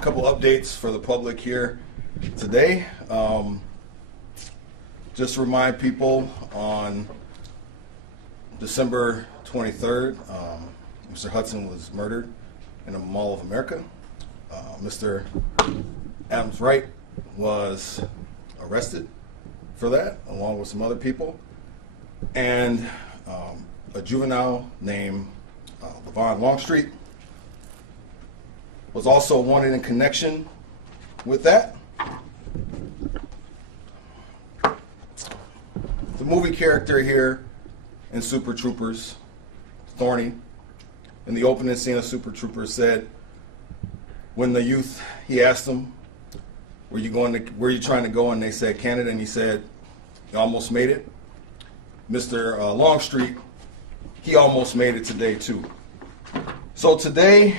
couple updates for the public here today. Just to remind people, on December 23rd, Mr. Hudson was murdered in a Mall of America. Mr. Adams Wright was arrested for that, along with some other people. And a juvenile named Levon Longstreet was also wanted in connection with that. The movie character here in Super Troopers, Thorny, in the opening scene of Super Troopers, said, when the youth, he asked them, where are you trying to go? And they said Canada, and he said, you almost made it. Mr. Longstreet, he almost made it today too. So today,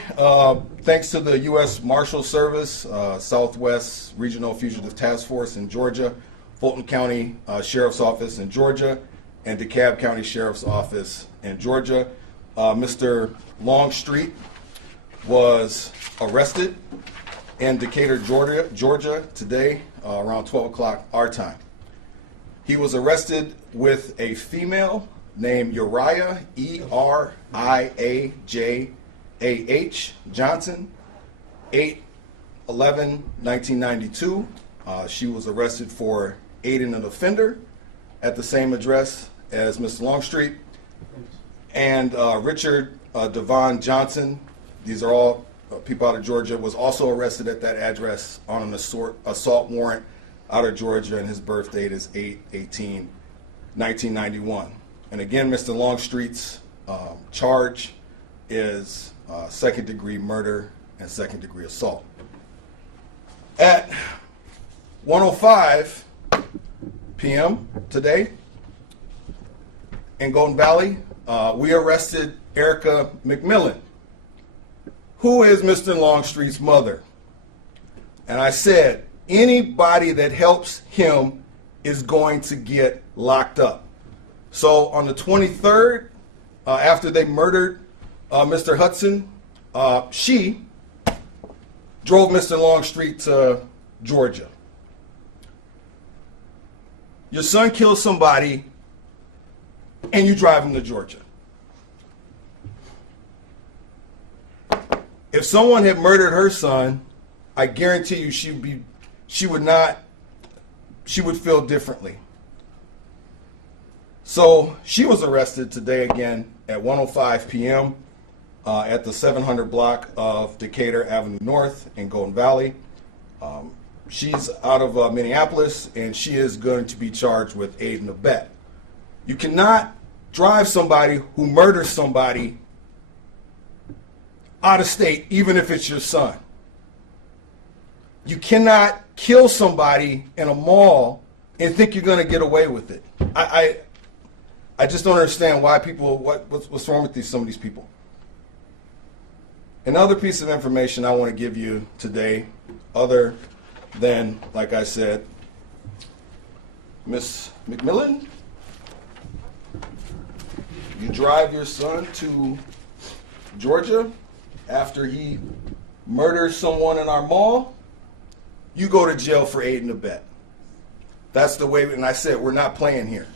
thanks to the U.S. Marshal Service, Southwest Regional Fugitive Task Force in Georgia, Fulton County Sheriff's Office in Georgia, and DeKalb County Sheriff's Office in Georgia, Mr. Longstreet was arrested in Decatur, Georgia today around 12 o'clock our time. He was arrested with a female named Uriah, E-R-I-A-J-A-H, Johnson, 8/11/1992. She was arrested for aiding an offender at the same address as Mr. Longstreet. And Richard Devon Johnson, these are all people out of Georgia, was also arrested at that address on an assault warrant out of Georgia, and his birth date is 8/18/1991. And again, Mr. Longstreet's charge is second-degree murder and second-degree assault. At 1:05 p.m. today in Golden Valley, we arrested Erica McMillan, who is Mr. Longstreet's mother. And I said, anybody that helps him is going to get locked up. So on the 23rd, after they murdered Mr. Hudson, she drove Mr. Longstreet to Georgia. Your son kills somebody and you drive him to Georgia. If someone had murdered her son, I guarantee you she would feel differently. So she was arrested today again at 1:05 p.m. At the 700 block of Decatur Avenue North in Golden Valley. She's out of Minneapolis, and she is going to be charged with aid and abet. You cannot drive somebody who murders somebody out of state, even if it's your son. You cannot kill somebody in a mall and think you're going to get away with it. I just don't understand why people, what's wrong with some of these people. Another piece of information I want to give you today, other than, like I said, Miss McMillan, you drive your son to Georgia after he murders someone in our mall, you go to jail for aid and abet. That's the way, and I said, we're not playing here.